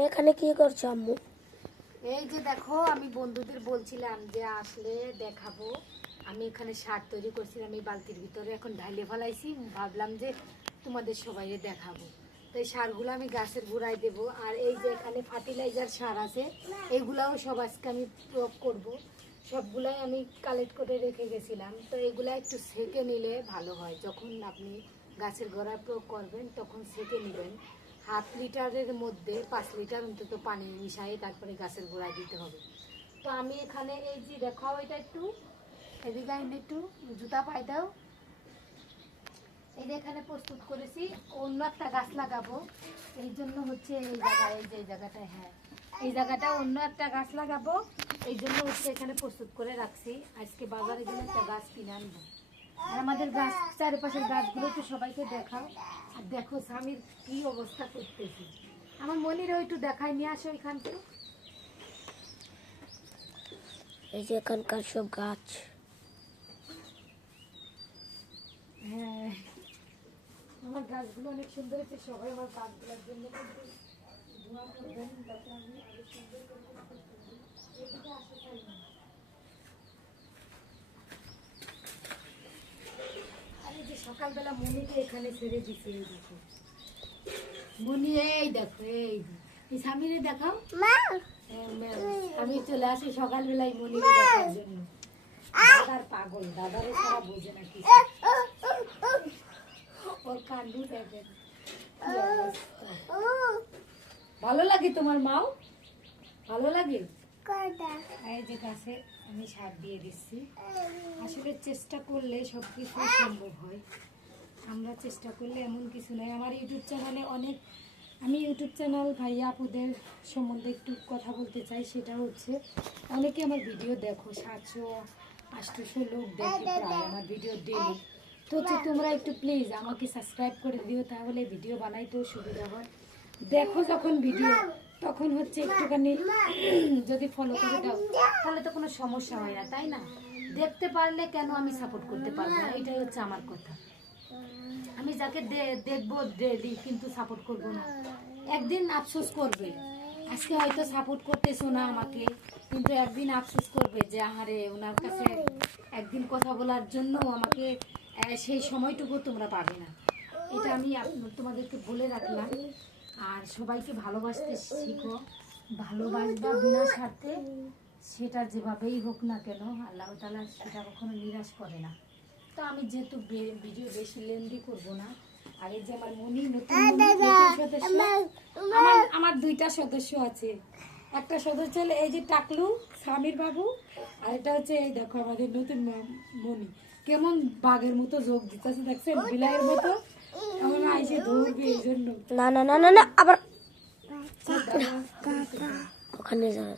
তুমি এখানে কি করছ, আম্মু? এই যে দেখো, আমি বন্ধুদের বলছিলাম যে আসলে দেখাবো। আমি এখানে সার তৈরি করছিলাম এই বালতির ভিতরে, এখন ঢাইলে ফেলাইছি। ভাবলাম যে তোমাদের সবাইকে দেখাবো। তো এই সারগুলো আমি গাছের গোড়ায় দেব। আর এই যে এখানে ফার্টিলাইজার সার আছে এইগুলাও সব আজকে আমি প্রয়োগ করব। সবগুলাই আমি কালেক্ট করে রেখে গেছিলাম। তো এগুলা একটু সেকে নিলে ভালো হয়। যখন আপনি গাছের গোড়ায় প্রয়োগ করবেন, তখন সেকে নেবেন। হাফ লিটারের মধ্যে পাঁচ লিটার অন্তত পানি মিশাই তারপরে গাছের গোড়ায় দিতে হবে। তো আমি এখানে এই যে দেখাও এটা একটু এদিকে একটু জুতা পাই দাও। যে এখানে প্রস্তুত করেছি, অন্য একটা গাছ লাগাবো। এই জন্য হচ্ছে এই জায়গায়, এই যে এই জায়গাটায় হ্যাঁ। এই জায়গাটা অন্য একটা গাছ লাগাবো। এই জন্য হচ্ছে এখানে প্রস্তুত করে রাখছি। আজকে বাজারে গেলে একটা গাছ কিনে আনব। আর আমাদের গাছ চারিপাশের গাছগুলো তো সবাইকে দেখাও। আর দেখো স্বামীর কি অবস্থা করতেছি। আমার মনিরও একটু দেখাই নিয়ে আসো এখান থেকে। এই যে এখানকার সব গাছ। হ্যাঁ। আমার গাছগুলো অনেক সুন্দর হয়েছে সবাই আমার গাছগুলোর জন্য কিন্তু দোয়া করবেন যাতে আমি আরও সুন্দর করে করতে পারি। এদিকে আসো সাইমন। আর এই যে সকালবেলা মনিকে এখানে ছেড়ে দিচ্ছে এই দেখো। মনি এই দেখো এই। স্বামীরে দেখাও। আমি চলে আসি সকালবেলায় মনিরে দেখার জন্য। দাদার পাগল দাদারে সারা বোঝে না কিছু। ওর কান্ডু দেখেন ভালো লাগে তোমার মাও? ভালো লাগে? এই যে গাছে আমি সার দিয়ে দিচ্ছি। আসলে চেষ্টা করলে সব কিছু সম্ভব হয়। আমরা চেষ্টা করলে এমন কিছু নয় আমার ইউটিউব চ্যানেলে অনেক আমি ইউটিউব চ্যানেল ভাইয়া আপুদের সম্বন্ধে একটু কথা বলতে চাই সেটা হচ্ছে অনেকে আমার ভিডিও দেখো সাতশো আটশোশো লোক দেখে প্রায় আমার ভিডিও ডেলি তো হচ্ছে তোমরা একটু প্লিজ আমাকে সাবস্ক্রাইব করে দিও তাহলে ভিডিও বানাইতেও সুবিধা হয়। দেখো যখন ভিডিও তখন হচ্ছে একটুখানি যদি ফলো করে দাও তাহলে তো কোনো সমস্যা হয় না তাই না? দেখতে পারলে কেন আমি সাপোর্ট করতে পারব না? এটাই হচ্ছে আমার কথা। আমি যাকে দেখব ডেলি কিন্তু সাপোর্ট করব না। একদিন আফসোস করবে। আজকে হয়তো সাপোর্ট করতেছো না আমাকে কিন্তু একদিন আফসোস করবে যে আহারে ওনার কাছে একদিন কথা বলার জন্য আমাকে সেই সময়টুকু তোমরা পাবে না। এটা আমি তোমাদেরকে বলে রাখলাম। আর সবাইকে ভালোবাসতে শিখো ভালোবাসবা বিনা স্বার্থে সেটা যেভাবেই হোক না কেন আল্লাহ তালা সেটা কখনো নিরাশ করে না। তো আমি যেহেতু ভিডিও বেশি লেন্দি করব না আর এই যে আমার মনি নতুন সদস্য আমার আমার দুইটা সদস্য আছে। একটা সদস্য হলো এই যে টাকলু স্বামীর বাবু আর এটা হচ্ছে এই দেখো আমাদের নতুন মনি কেমন বাঘের মতো যোগ দিতেছে দেখছেন? বিলাইয়ের মতো। না না না না না আবার ওখানে যাবে